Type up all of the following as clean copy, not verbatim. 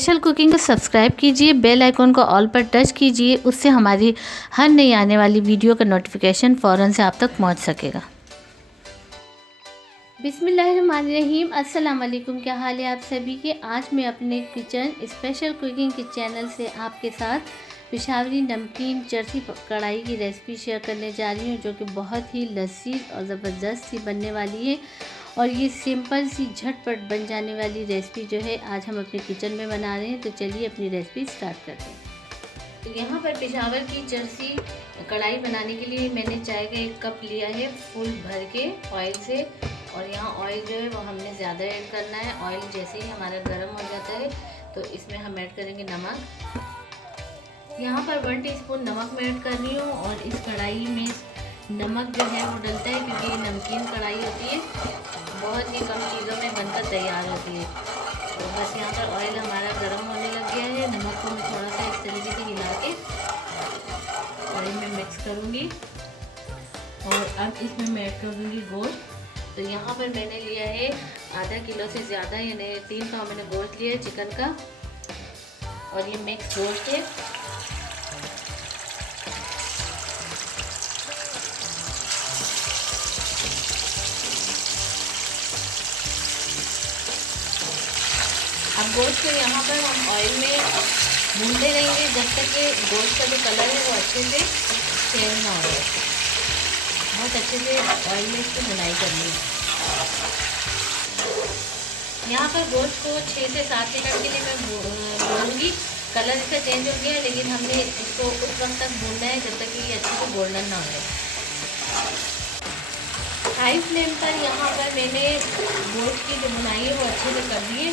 Special cooking को subscribe कीजिए, bell icon को ऑल पर टच कीजिए, उससे हमारी हर नई आने वाली वीडियो का नोटिफिकेशन फ़ौरन से आप तक पहुंच सकेगा। बिस्मिल्लाहिर्रहमानिर्रहीम, अस्सलाम वालेकुम। क्या हाल है आप सभी के। आज मैं अपने किचन स्पेशल कुकिंग के चैनल से आपके साथ पेशावरी नमकीन चरसी कढ़ाई की रेसिपी शेयर करने जा रही हूँ, जो कि बहुत ही लजीज और ज़बरदस्त सी बनने वाली है। और ये सिंपल सी झटपट बन जाने वाली रेसिपी जो है आज हम अपने किचन में बना रहे हैं। तो चलिए अपनी रेसिपी स्टार्ट करते हैं। तो यहाँ पर पेशावर की चरसी कढ़ाई बनाने के लिए मैंने चाय का 1 कप लिया है फुल भर के ऑयल से। और यहाँ ऑयल जो है वो हमने ज़्यादा ऐड करना है। ऑयल जैसे ही हमारा गर्म हो जाता है तो इसमें हम ऐड करेंगे नमक। यहाँ पर 1 टीस्पून नमक मैं ऐड कर रही हूँ। और इस कढ़ाई में नमक जो है वो डलता है क्योंकि ये नमकीन कढ़ाई होती है, बहुत ही कम चीज़ों में बनकर तैयार होती है। तो बस यहाँ पर ऑयल हमारा गर्म होने लग गया है। नमक को मैं थोड़ा सा इस तरीके से हिला के कढ़ाई में मिक्स करूँगी। और अब इसमें मैं ऐड कर दूँगी गोश्त। तो यहाँ पर मैंने लिया है आधा किलो से ज़्यादा, यानी 3 पाव मैंने गोश्त लिया है चिकन का। और ये मिक्स गोश्त है। अब गोश्त को यहाँ पर हम ऑयल में भूनते रहेंगे जब तक कि गोश्त का जो कलर है वो अच्छे से चेंज ना हो जाए। बहुत अच्छे से ऑयल में इसकी भुनाई करनी है। यहाँ पर गोश्त को 6 से 7 मिनट के लिए मैं भूनूंगी। कलर इसका चेंज हो गया है, लेकिन हमने इसको उस वक्त तक भूनना है जब तक कि ये अच्छे से गोल्डन ना हो जाए। हाई फ्लेम पर यहाँ पर मैंने गोश्त की जो भुनाई है वो अच्छे से कर दी है।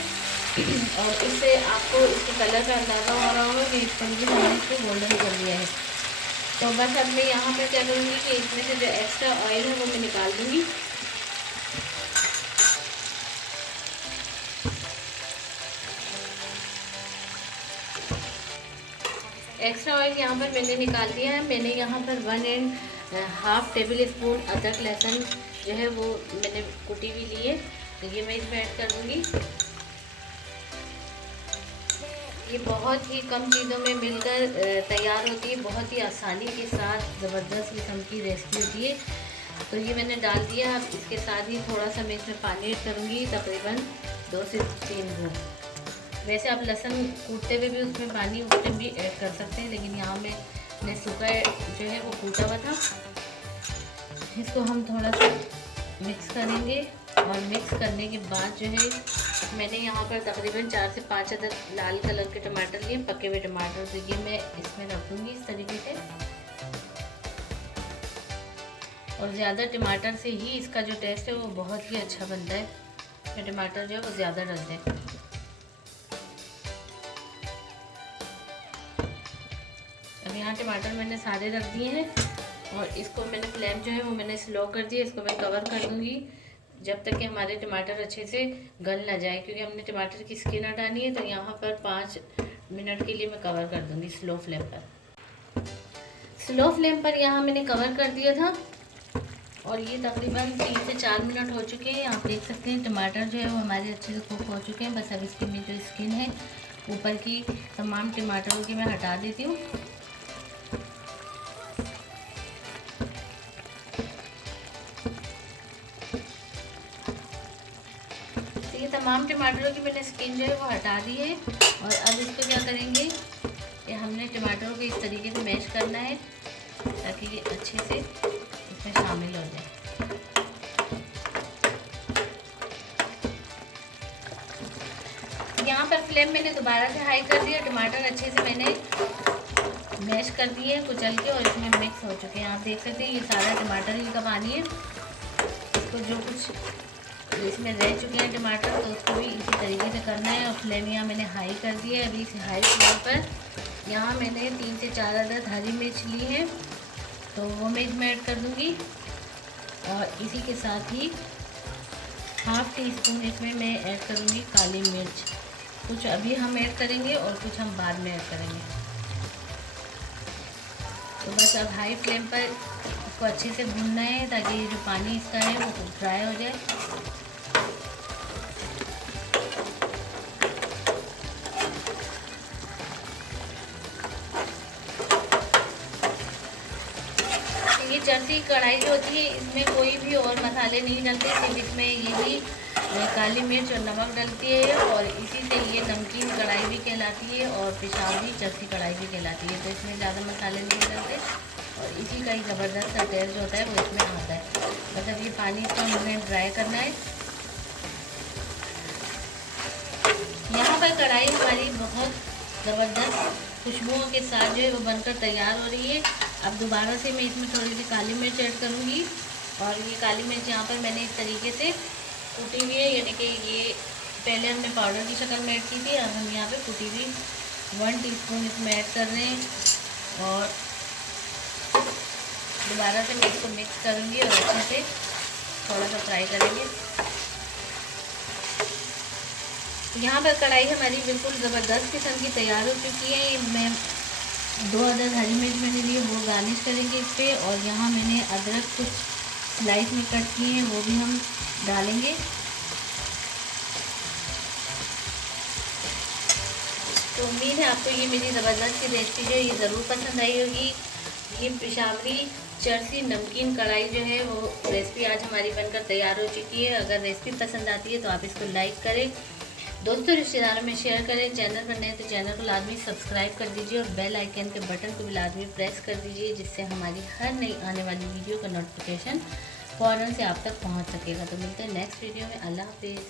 और इससे आपको इसके कलर का अंदाज़ा हो रहा होगा कि इस पर भी हमने इसको गोल्डन कर लिया है। तो बस अब मैं यहाँ पर क्या करूँगी कि इसमें से जो एक्स्ट्रा ऑयल है वो मैं निकाल दूँगी। एक्स्ट्रा ऑयल यहाँ पर मैंने निकाल दिया है। मैंने यहाँ पर 1.5 टेबल स्पून अदरक लहसुन जो है वो मैंने कुटी हुई ली है, तो ये मैं इसमें ऐड कर दूँगी। ये बहुत ही कम चीज़ों में मिलकर तैयार होती है, बहुत ही आसानी के साथ ज़बरदस्त किस्म की रेसिपी होती है। तो ये मैंने डाल दिया। अब इसके साथ ही थोड़ा सा मैं इसमें पानी ऐड करूँगी, तकरीबन 2 से 3 घूंट। वैसे आप लहसुन कूटते हुए भी उसमें पानी उसमें भी ऐड कर सकते हैं, लेकिन यहाँ मैंने सूखा जो है वो कूटा हुआ था। इसको हम थोड़ा सा मिक्स करेंगे। और मिक्स करने के बाद जो है मैंने यहाँ पर तकरीबन 4 से 5 अदद लाल कलर के टमाटर लिए, पके हुए टमाटर। तो ये मैं इसमें रख दूँगी इस तरीके से। और ज़्यादा टमाटर से ही इसका जो टेस्ट है वो बहुत ही अच्छा बनता है। तो टमाटर जो है वो ज़्यादा डलते हैं। अब यहाँ टमाटर मैंने सारे रख दिए हैं। और इसको मैंने फ्लेम जो है वो मैंने स्लो कर दिया। इसको मैं कवर कर दूँगी जब तक कि हमारे टमाटर अच्छे से गल ना जाए, क्योंकि हमने टमाटर की स्किन हटानी है। तो यहाँ पर 5 मिनट के लिए मैं कवर कर दूँगी स्लो फ्लेम पर। स्लो फ्लेम पर यहाँ मैंने कवर कर दिया था। और ये तकरीबन 3 से 4 मिनट हो चुके हैं। आप देख सकते हैं टमाटर जो है वो हमारे अच्छे से कुक हो चुके हैं। बस अब इसकी में जो स्किन है ऊपर की तमाम टमाटरों की मैं हटा देती हूँ। ये तमाम टमाटरों की मैंने स्किन जो है वो हटा दी है। और अब इसको क्या करेंगे कि हमने टमाटरों को इस तरीके से मैश करना है ताकि ये अच्छे से इसमें शामिल हो जाए। यहाँ पर फ्लेम मैंने दोबारा से हाई कर दिया। टमाटर अच्छे से मैंने मैश कर दिए कुचल के, और इसमें मिक्स हो चुके हैं। आप देख सकते हैं ये सारा टमाटर ही का पानी है। इसको जो कुछ इसमें रह चुके हैं टमाटर, तो उसको भी इसी तरीके से करना है। और फ्लेम यहाँ मैंने हाई कर दिया है। अभी इस हाई फ्लेम पर यहाँ मैंने 3 से 4 अदद हरी मिर्च ली है, तो वो मैं इसमें ऐड कर दूँगी। और इसी के साथ ही 1/2 टीस्पून इसमें मैं ऐड करूँगी काली मिर्च। कुछ अभी हम ऐड करेंगे और कुछ हम बाद में ऐड करेंगे। तो बस अब हाई फ्लेम पर इसको अच्छे से भूनना है ताकि जो पानी इसका है वो ड्राई हो जाए। चरसी कढ़ाई जो होती है इसमें कोई भी और मसाले नहीं डलते, सिर्फ इसमें यही काली मिर्च और नमक डलती है और इसी से ये नमकीन कढ़ाई भी कहलाती है और पेशावरी चरसी कढ़ाई भी कहलाती है। तो इसमें ज़्यादा मसाले नहीं डलते और इसी का ही ज़बरदस्त सा टेस्ट जो होता है वो इसमें आता है। मतलब ये पानी को हमें ड्राई करना है। यहाँ पर कढ़ाई हमारी बहुत ज़बरदस्त खुशबुओं के साथ जो है वो बनकर तैयार हो रही है। अब दोबारा से मैं इसमें थोड़ी सी काली मिर्च ऐड करूँगी और ये काली मिर्च यहाँ पर मैंने इस तरीके से कुटी हुई है, यानी कि ये पहले हमने पाउडर की शक्ल में ऐड की थी, अब हम यहाँ पे कुटी हुई 1 टीस्पून इसमें ऐड कर रहे हैं और दोबारा से मैं इसको मिक्स करूँगी और अच्छे से थोड़ा सा फ्राई करेंगे। यहाँ पर कढ़ाई हमारी बिल्कुल ज़बरदस्त किस्म की तैयार हो चुकी है। मैं 2 अदद हरी मिर्च मैंने लिए वो गार्निश करेंगे इस पर और यहाँ मैंने अदरक कुछ स्लाइस में कट किए हैं वो भी हम डालेंगे। तो उम्मीद है आपको ये मेरी ज़बरदस्त सी रेसिपी जो है ये ज़रूर पसंद आई होगी। ये पेशावरी चरसी नमकीन कढ़ाई जो है वो रेसिपी आज हमारी बनकर तैयार हो चुकी है। अगर रेसिपी पसंद आती है तो आप इसको लाइक करें, दोस्तों रिश्तेदारों में शेयर करें। चैनल पर नए तो चैनल को लाजमी सब्सक्राइब कर दीजिए और बेल आइकन के बटन को भी लाजमी प्रेस कर दीजिए, जिससे हमारी हर नई आने वाली वीडियो का नोटिफिकेशन फ़ौरन से आप तक पहुंच सकेगा। तो मिलते हैं नेक्स्ट वीडियो में। अल्लाह हाफिज़।